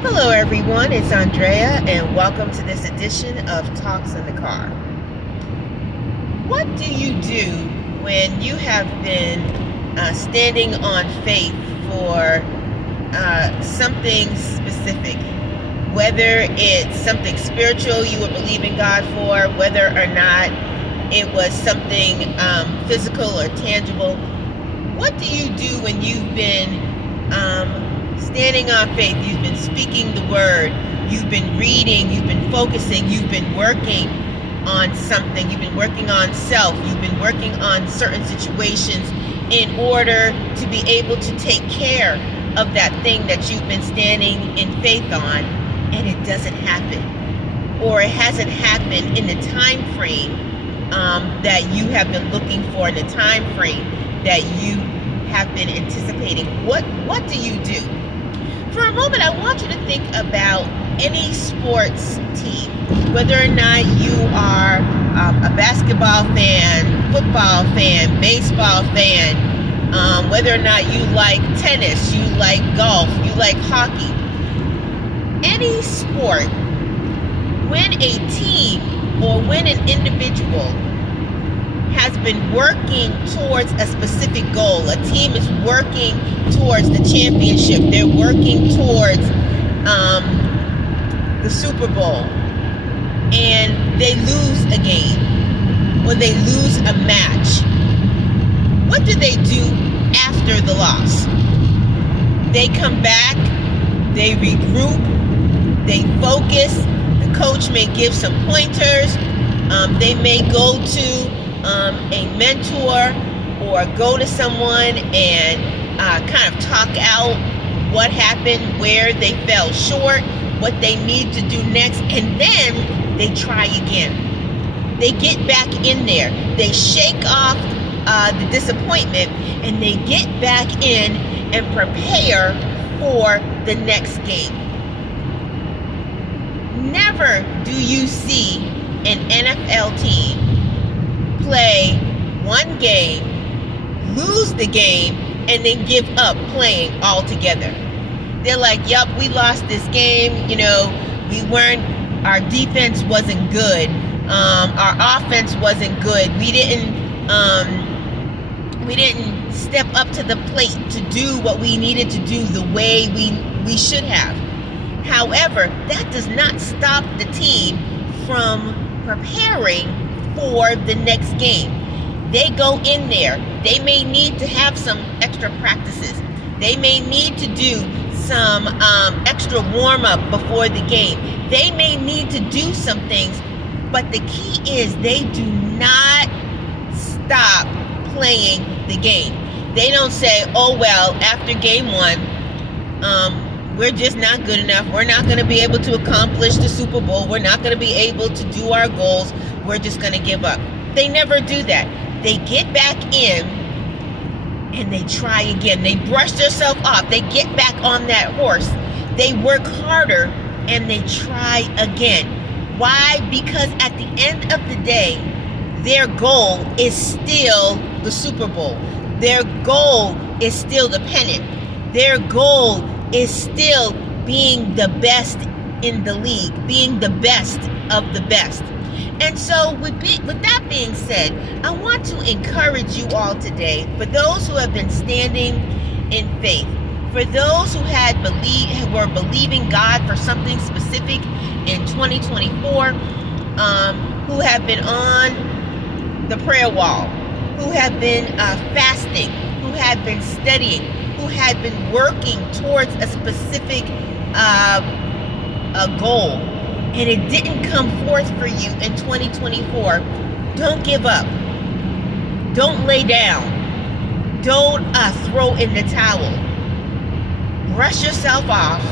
Hello, everyone. It's Andrea, and welcome to this edition of Talks in the Car. What do you do when you have been standing on faith for something specific? Whether it's something spiritual you were believing God for, whether or not it was something physical or tangible. What do you do when you've been standing on faith? You've been speaking the word, you've been reading, you've been focusing, you've been working on something, you've been working on self, you've been working on certain situations in order to be able to take care of that thing that you've been standing in faith on, and it doesn't happen, or it hasn't happened in the time frame that you have been looking for, in the time frame that you have been anticipating. What do you do? For a moment, I want you to think about any sports team, whether or not you are a basketball fan, football fan, baseball fan, whether or not you like tennis, you like golf, you like hockey. Any sport, when a team or when an individual has been working towards a specific goal, a team is working towards the championship, they're working towards the Super Bowl, and they lose a game or they lose a match, what do they do after the loss? They come back, they regroup, they focus. The coach may give some pointers. They may go to a mentor or go to someone and kind of talk out what happened, where they fell short, what they need to do next, and then they try again. They get back in there. They shake off the disappointment, and they get back in and prepare for the next game. Never do you see an NFL team play one game, lose the game, and then give up playing altogether. They're like, yep, we lost this game. Our defense wasn't good. Our offense wasn't good. We didn't step up to the plate to do what we needed to do the way we should have. However, that does not stop the team from preparing for the next game. They go in there. They may need to have some extra practices. They may need to do some extra warm-up before the game. They may need to do some things, but the key is they do not stop playing the game. They don't say, oh, well, after game one, we're just not good enough. We're not going to be able to accomplish the Super Bowl. We're not going to be able to do our goals. We're just going to give up. They never do that. They get back in and they try again. They brush themselves off. They get back on that horse. They work harder and they try again. Why? Because at the end of the day, their goal is still the Super Bowl. Their goal is still the pennant. Their goal is still being the best in the league, being the best of the best. And so with that being said, I want to encourage you all today, for those who have been standing in faith, for those who were believing God for something specific in 2024, who have been on the prayer wall, who have been fasting, who have been studying, who had been working towards a specific goal, and it didn't come forth for you in 2024, don't give up. Don't lay down. Don't throw in the towel. Brush yourself off.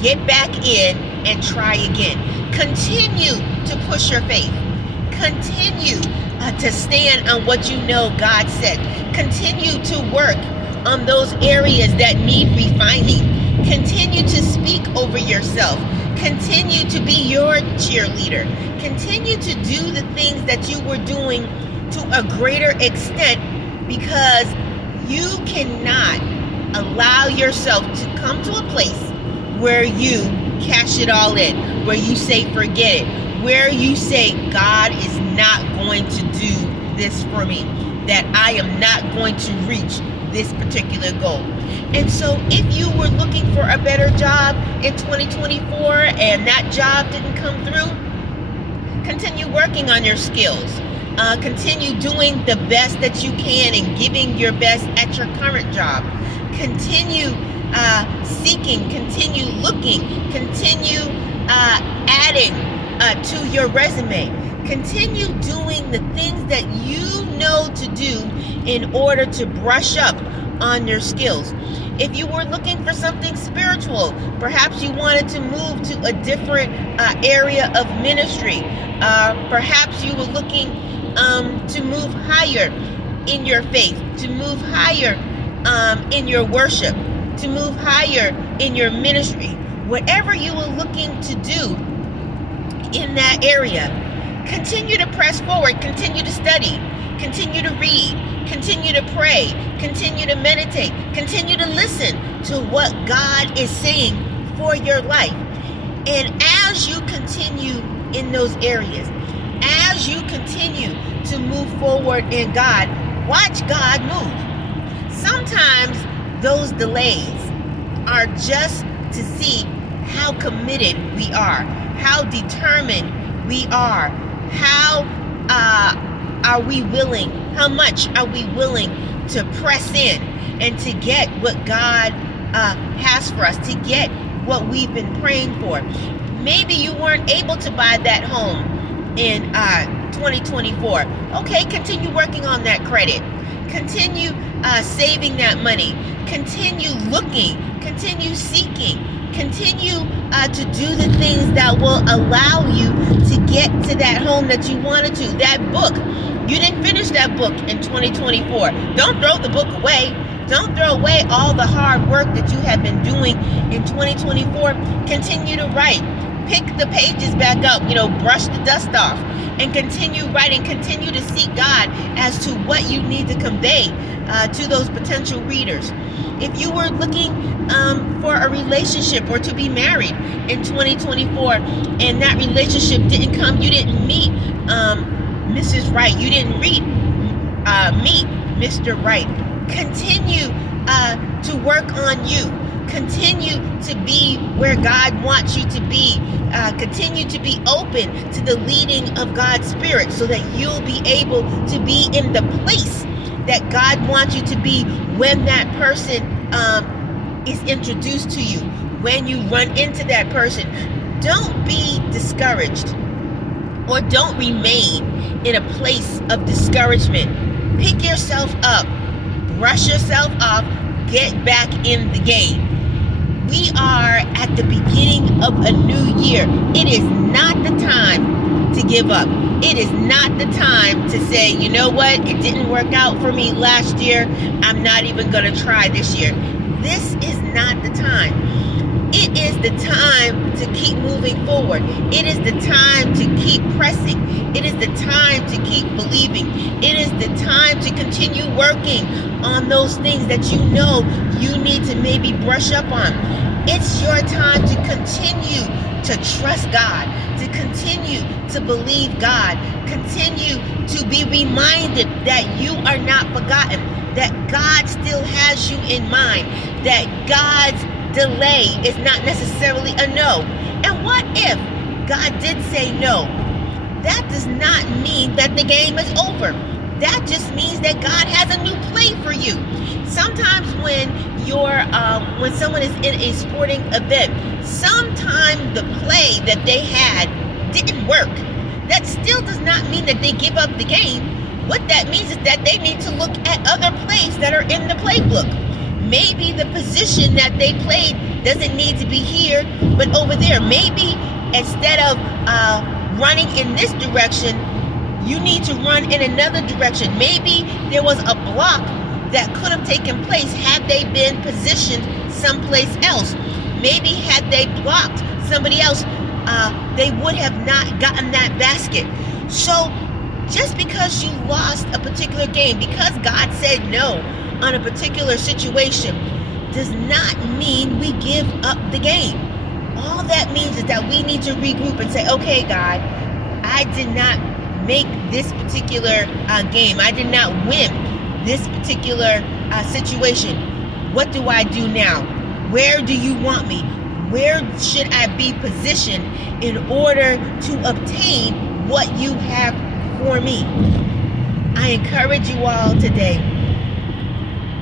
Get back in and try again. Continue to push your faith. Continue to stand on what you know God said. Continue to work on those areas that need refining. Continue to speak over yourself. Continue to be your cheerleader. Continue to do the things that you were doing to a greater extent, because you cannot allow yourself to come to a place where you cash it all in, where you say forget it, where you say God is not going to do this for me, that I am not going to reach this particular goal. And so if you were looking for a better job in 2024 and that job didn't come through, continue working on your skills. Continue doing the best that you can and giving your best at your current job. Continue seeking, continue looking, continue adding to your resume. Continue doing the things that you know to do in order to brush up on your skills. If you were looking for something spiritual, perhaps you wanted to move to a different area of ministry. Perhaps you were looking to move higher in your faith, to move higher in your worship, to move higher in your ministry. Whatever you were looking to do in that area, continue to press forward, continue to study, continue to read, continue to pray, continue to meditate, continue to listen to what God is saying for your life. And as you continue in those areas, as you continue to move forward in God, watch God move. Sometimes those delays are just to see how committed we are, how determined we are, how are we willing, how much are we willing to press in and to get what God has for us, to get what we've been praying for. Maybe you weren't able to buy that home in 2024. Okay, continue working on that credit. Continue saving that money. Continue looking. Continue seeking. Continue to do the things that will allow you to get to that home that you wanted to. That book, you didn't finish that book in 2024. Don't throw the book away. Don't throw away all the hard work that you have been doing in 2024. Continue to write. Pick the pages back up, brush the dust off, and continue writing. Continue to seek God as to what you need to convey to those potential readers. If you were looking for a relationship or to be married in 2024 and that relationship didn't come, you didn't meet Mrs. Right, you didn't meet Mr. Right, continue to work on you. Continue to be where God wants you to be. Continue to be open to the leading of God's Spirit so that you'll be able to be in the place that God wants you to be when that person is introduced to you, when you run into that person. Don't be discouraged or don't remain in a place of discouragement. Pick yourself up, brush yourself off, get back in the game. We are at the beginning of a new year. It is not the time to give up. It is not the time to say, you know what, it didn't work out for me last year. I'm not even going to try this year. This is not the time. It is the time to keep moving forward. It is the time to keep pressing. It is the time to keep believing. It is the time to continue working on those things that you know you need to maybe brush up on. It's your time to continue to trust God, to continue to believe God, continue to be reminded that you are not forgotten, that God still has you in mind, that God's delay is not necessarily a no. And what if God did say no? That does not mean that the game is over. That just means that God has a new play for you. Sometimes when someone is in a sporting event, sometimes the play that they had didn't work. That still does not mean that they give up the game. What that means is that they need to look at other plays that are in the playbook. Maybe the position that they played doesn't need to be here, but over there. Maybe instead of running in this direction, you need to run in another direction. Maybe there was a block that could have taken place had they been positioned someplace else. Maybe had they blocked somebody else, they would have not gotten that basket. So just because you lost a particular game, because God said no on a particular situation, does not mean we give up the game. All that means is that we need to regroup and say, okay, God, I did not make this particular game. I did not win this particular situation. What do I do now? Where do you want me? Where should I be positioned in order to obtain what you have for me? I encourage you all today,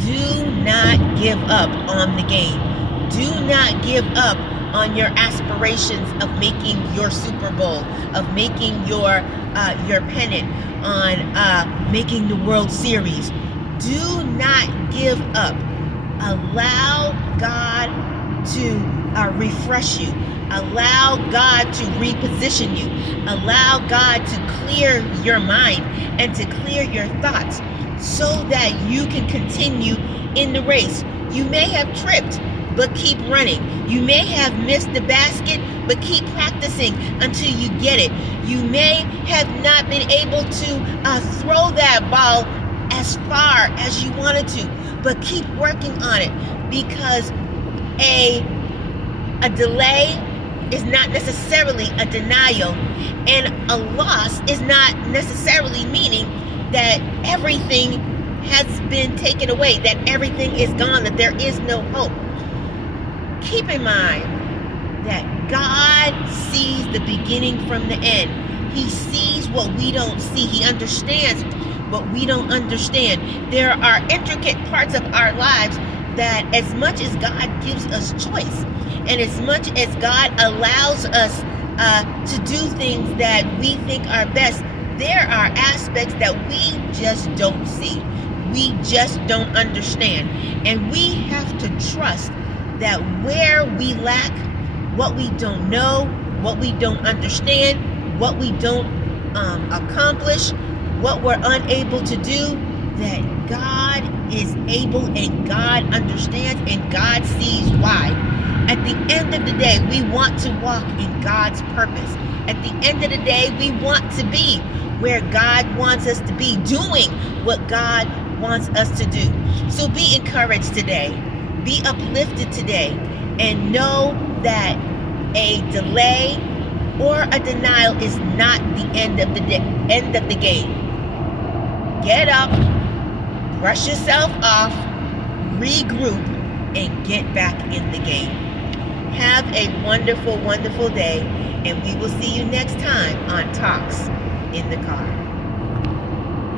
do not give up on the game. Do not give up on your aspirations of making your Super Bowl, of making your pennant, on making the World Series. Do not give up. Allow God to refresh you. Allow God to reposition you. Allow God to clear your mind and to clear your thoughts so that you can continue in the race. You may have tripped, but keep running. You may have missed the basket, but keep practicing until you get it. You may have not been able to throw that ball as far as you wanted to, but keep working on it, because a delay is not necessarily a denial, and a loss is not necessarily meaning that everything has been taken away, that everything is gone, that there is no hope. Keep in mind that God sees the beginning from the end. He sees what we don't see. He understands what we don't understand. There are intricate parts of our lives that, as much as God gives us choice, and as much as God allows us to do things that we think are best, there are aspects that we just don't see. We just don't understand. And we have to trust that where we lack, what we don't know, what we don't understand, what we don't accomplish, what we're unable to do, that God is able and God understands and God sees why. At the end of the day, we want to walk in God's purpose. At the end of the day, we want to be where God wants us to be, doing what God wants us to do. So be encouraged today. Be uplifted today, and know that a delay or a denial is not the end of the game. Get up, brush yourself off, regroup, and get back in the game. Have a wonderful, wonderful day, and we will see you next time on Talks in the Car.